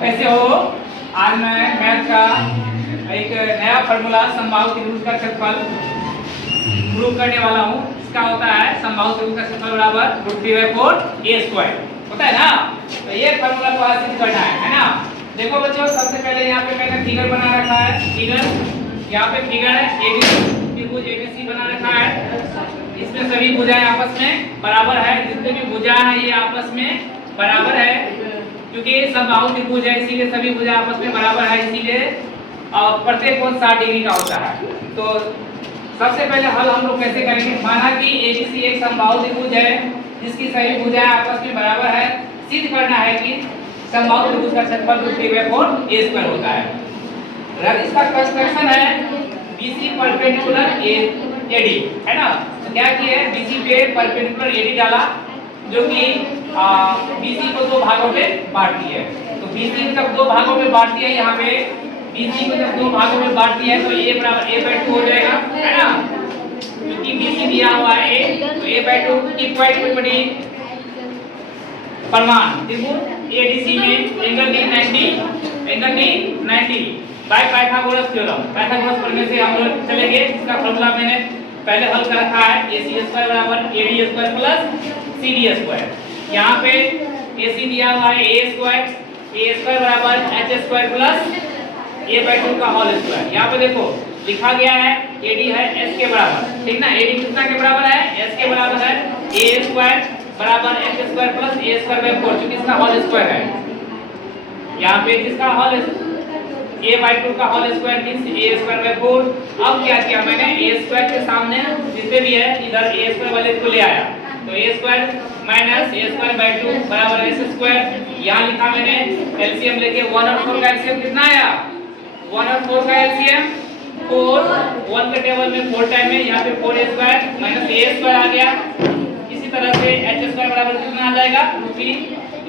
कैसे हो? आज मैं मैथ का एक नया फॉर्मूला समबाहु त्रिभुज का क्षेत्रफल प्रूव करने वाला हूँ। इसका होता है समबाहु त्रिभुज का क्षेत्रफल बराबर √3/4 a² होता है ना। तो ये फॉर्मूला को सिद्ध करना है ना। देखो बच्चों, सबसे पहले यहाँ पे मैंने फिगर बना रखा है। फिगर यहाँ पे फिगर है त्रिभुज ABC बना रखा है। इसमें सभी भुजाएं आपस में बराबर है। जितने भी भुजा है ये आपस में बराबर है, क्योंकि समबाहु त्रिभुज है इसीलिए सभी भुजा आपस में बराबर है। इसीलिए प्रत्येक कोण 60 डिग्री का होता है। तो सबसे पहले हल हम लोग कैसे करेंगे? माना कि ABC एक समबाहु त्रिभुज है जिसकी सभी भुजाएं आपस में बराबर है। सिद्ध करना है कि समबाहु त्रिभुज का क्षेत्रफल √3/4 a² होता है। अगर इसका कंस्ट्रक्शन है BC परपेंडिकुलर AD है ना। तो क्या किया है, BC पे परपेंडिकुलर AD डाला जो कि BC को 2 भागों में बांटती है। तो BC को जब 2 भागों में बांटती है, यहाँ पे BC को जब 2 भागों में बांटती है तो A बराबर a/2 हो जाएगा है ना। क्योंकि BC दिया हुआ है A, तो a/2 की पॉइंट बड़ी परिमाण त्रिभुज ADC में angle D 90 by Pythagoras theorem. Pythagoras प्रमेय से हम लोग चलेंगे। इसका फॉर्मूला मैंने पहले हल कर रखा है। AC² बराबर AD² प्लस CD²। यहाँ पे AC दिया हुआ है A² बराबर H² प्लस a/2 का होल स्क्वायर। यहाँ पे देखो लिखा गया है AD है S के बराबर, ठीक ना। AD कितना के बराबर है? S के बराबर है। A² बराबर H² प्लस a²/4 क्योंकि इसका होल स्क्वायर है। यहाँ पे जिसका होल a/2 का होल स्क्वायर मींस a²/4। अब क्या किया मैंने, a² के सामने जितने भी है इधर a² वाले को ले आया। तो a² माइनस a²/2 बराबर s²। यहाँ लिखा मैंने एलसीएम लेके 1 और 4 का एलसीएम कितना आया? 1 और 4 का एलसीएम 4। 1 के टेबल में 4 टाइम में यहाँ पे 4a² माइनस a² आ गया। इसी तरह से h² बराबर कितना आ जाएगा? √3।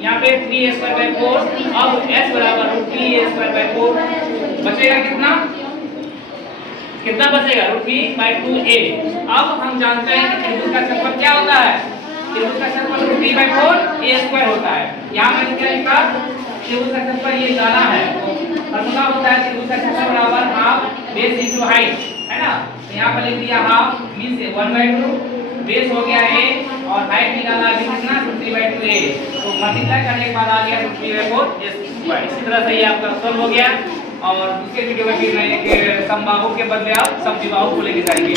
यहाँ पे 3a²/4। अब s बराबर √3a²/4 बचेगा कितना बचेगा? √3/2a। अब हम जानते हैं कि त्रिभुज का क्षेत्रफल क्या होता है? त्रिभुज का क्षेत्रफल √3/4 a² होता है। यहाँ मैंने क्या लिखा? त्रिभुज का क्षेत्रफल ये जाना है। फॉर्मूला होता है त्रिभुज का क्षेत्रफल बराबर हाफ बेस इनटू हाइट है ना। तो यहाँ पर लिख दिया हाफ मींस 1/2 बेस हो गया a और हाइट निकाला अभी कितना? √3/2a। तो मल्टीप्लाई करने के बाद आ गया √3/4 इसी तरह से ये आपका सॉल्व हो गया। और दूसरे वीडियो में फिर मैं एक समबाहु के बदले आप समद्विबाहु को लेके जाएंगे।